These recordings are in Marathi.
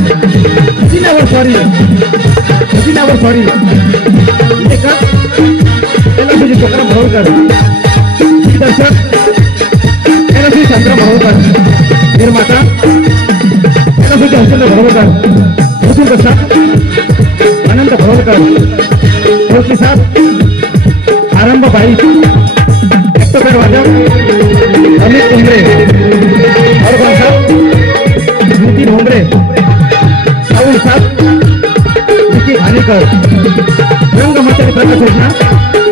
खजिन्यावर सॉरी लेखक एलसी तुकाराम भरोळकर, दिग्दर्शक एलसी चंद्र भरोळकर, निर्माता एलसी हरिश्चंद्र भरोळकर, वसुंधरा अनंत भरोळकर, प्रतिसाद आरंभबाई, एक्टोपेड वादक अमित उमरे, और नितीन होमरे, साऊल साहेब, विकी घाणेकर, रंगमंचाची प्रकाशना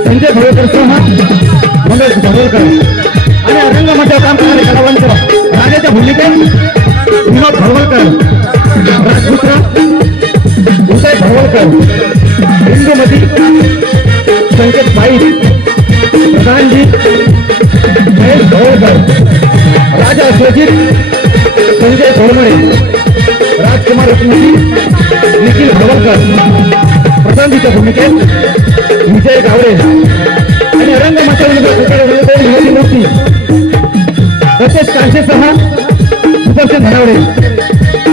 संजय भरोळकर सह मंगेश भरोळकर आणि रंगमंचावर काम करणारे कलावंत राजाच्या भूमिकेत विनोद भरोळकर, राजपुत्र उदय भरोळकर, इंदुमती संकेत पाईक, प्रधानजी महेश भरोळकर, राजा अश्वजित संजय घोडमळे, राजकुमार रत्नजी निखिल भरोळकर, प्रधानजीच्या भूमिकेत विजय गावडे आणि रंगमंचावर मूर्ती तसेच कांशेसह सुदर्शन धनावडे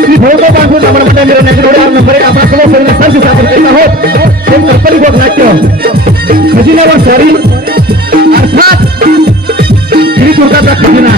ही भोवतो बांधून अमरमंडळ मिरवण्याच्या नंबर 1 आपण सर्व साथ सादर करीत आहोत. हे कल्पनिक नाट्य खजिन्यावर सॉरी अर्थात गिरीदुर्गाचा खजिना.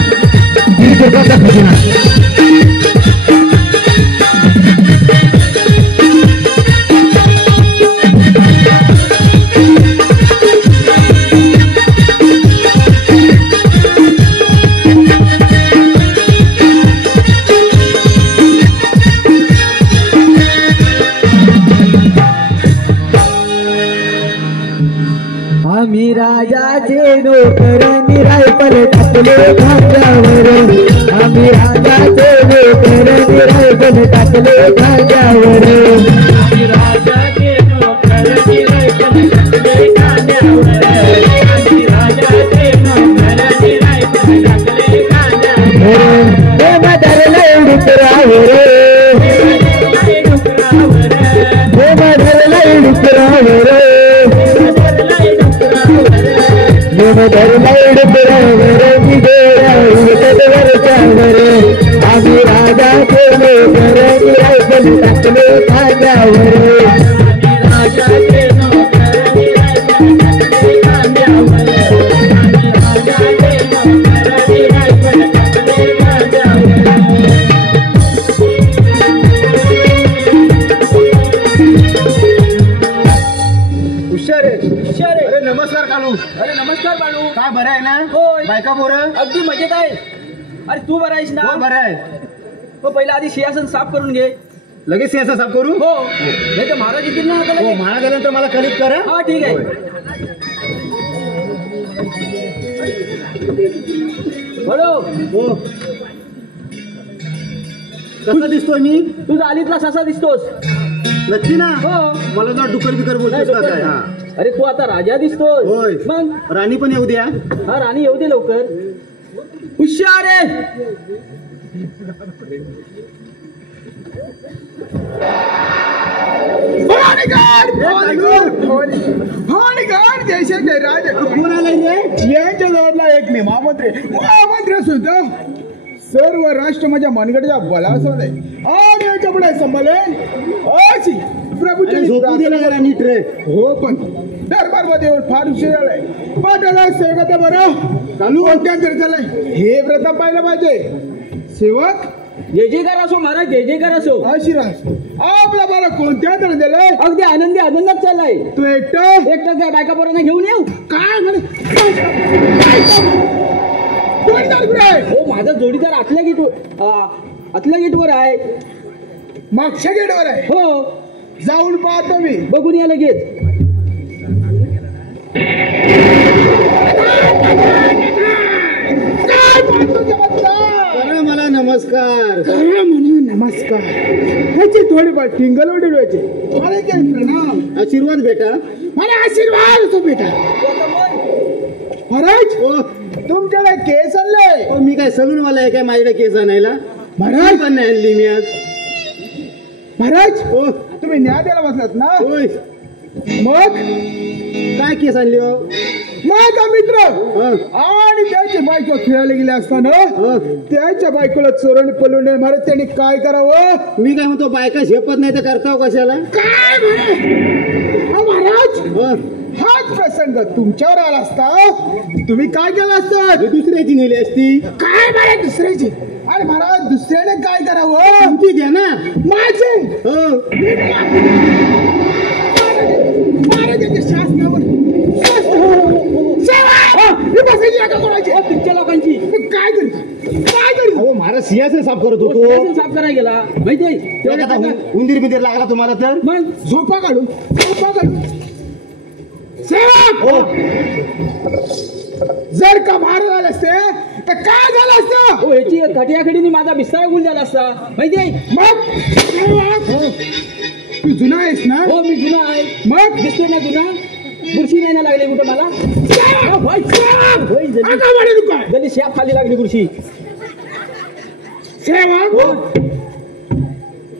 आम्ही राजाचे नोकर निरायपल टाकले खांद्यावर. आम्ही राजाचे नोकर निरायपल टाकले खांद्यावर. आम्ही राजाचे नोकर निरायपल टाकले खांद्यावर. आम्ही राजाचे नोकर निरायपल टाकले खांद्यावर. प्रेम धरलंय डुकरावर. प्रेम धरलंय डुकरावर. आम्ही राजाचे नोकर निरायपल टाकले खांद्यावर. राजाचे नोकर निरायपल टाकले खांद्यावर. राजाचे नोकर निरायपल टाकले खांद्यावर. अरे नमस्कार कालू. अरे नमस्कार बाळू. काय बरं आहे ना? होय. बायका बोरं अगदी मजेत आहे. अरे तू बरा आहेस ना? हो बरं आहे. हो पहिला आधी सिंहासन साफ करून घे. लगेच सिंहासन साफ करू? हो नाही तर महाराज येतील ना आता हो लगेच. महाराज आल्यानंतर मला कलित करा. हा ठीक आहे. बरो हो कसा दिसतोय मी? तू आलीतला ससा दिसतोस. नक्की ना? हो. मला तर डुकर बिकर नाही, बोलतोस का डोक्यात काय? नाही. हा. अरे तू आता राजा दिसतोस. होय. मग राणी पण येऊ द्या. हा राणी येऊ दे लवकर. हुशार आहे. जैसे राज कोण आलाय रे? यांच्या जवळला एक महामंत्री महामंत्री सुद्धा सर्व राष्ट्र माझ्या मनगडच्या बलासवले आणि याच्या पुढे संभाले अशी प्रभूची झोपू दे ना जरा नीट रे. हो पण दरबार मध्ये फार उशीर आलाय. पाठाला सेवक बरं चालू कोणत्या झालंय हे प्रताप पाहिलं पाहिजे. सेवक जय जयकार असो महाराज. जय जयकार असो. आशीर्वाद आपला बरं कोणत्या तर दिलंय. अगदी आनंदात चाललाय. तू एकटं काय बायका पोरांना घेऊन येऊ. काय म्हणे हो माझा जोडीदार आतल्या गेटवर आहे. मागच्या गेटवर आहे. हो जाऊन पाहतो मी. बघून या लगेच. करा मला नमस्कार. खरं म्हणून नमस्कार. ह्याची थोडीफार टिंगल उडवायची. मला काय प्रणाम. आशीर्वाद बेटा. मला आशीर्वाद असो बेटा. महाराज हो तुमच्याकडे केस आणले. हो, मी काय सलून वाला आहे काय माझ्याकडे केस आणायला? महाराज पण नाही आणली मी आज. महाराज हो तुम्ही न्याय द्यायला बसलात ना? होय. मग काय केस आणली हो? माझा मित्र हं. आणि त्याची बायको खेळायला गेले असताना त्याच्या बायकोला चोराने पळवणे मारे त्यांनी काय करावं? मी काय म्हणतो बायका झेपत नाही तर करताव कशाला? काय म्हणे हा महाराज, हं. हाच प्रसंग तुमच्यावर आला असता तुम्ही काय केलं असतं? मी दुसऱ्याची नेली असती. काय म्हणे दुसऱ्याची? अरे महाराज दुसऱ्याने काय करावं? तुमची द्या ना. माझे हं. महाराजांच्या शासनावर तुमच्या लोकांची काय करू काय करू? अहो महाराज सिंहासन साफ करत होतो. सिंहासन साफ करायला गेला माहितीये तेवढ्या एखादा टाकात. उंदीर बिंदीर लागला तुम्हाला तर? मग झोपा काढू झोपा काढू सेवक हो. जर का महाराज आले असते तर काय झालं असतं? हो याची खटियाखडीने माझा बिस्तारा गुल झाला असता माहितीये. मग सेवक, तू जुना आहेस ना? हो मी जुना आहे. मग दिसतोय ना जुना. बुरशी नाही ना लागली कुठं मला. सेवक, होय. सेवक, होय, जल्दी. आता म्हणे तू काय? जल्दी शेप खाली लागली बुरशी. सेवक,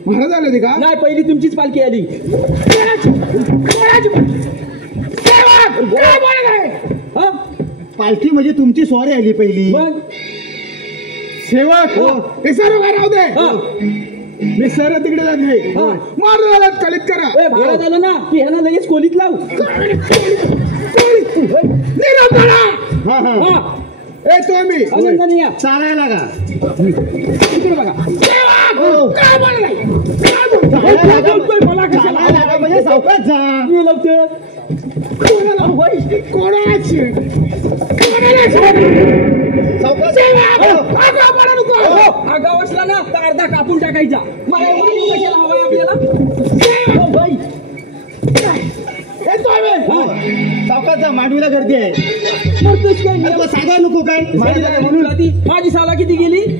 महाराज आले होते का? नाही पहिली तुमचीच पालखी आली. कोणाची? कोणाची पालखी? सेवक, काय बोलत आहे? हा पालखी म्हणजे तुमची स्वारी आली पहिली. मग सेवक, हे सर्व काय राहू दे. हा. मी सर तिकडे जात नाही. हा. महाराजाला कलित करा. ए, भाडा झालं ना की ह्याला लगेच खोलीत लाव. निरंजना! हा हा. हा ए तुम्ही आनंदाने चालायला का? इकडे बघा. हो. काय बोललाय? काय बोललाय? चालायला लागा. बोलतोय मला कशाला? चालायला लागा म्हणजे सावकाश जा. मी लावतोय. कोणाला? कोणाची? कोणाला? सावकाश. सेवक, आगा बोला नको. हो, हा गाव असला ना तर अर्धा कापून टाकायचा. मला मारून कशाला हवाय आपल्याला? हो, बाई. हे तुम्ही सावकाश जा, मांडवीला गर्दी आहे. मरतोयस काय? अरे तो सांगायला नको काय? मांडवीला काय म्हणून? माझी साला किती गेली?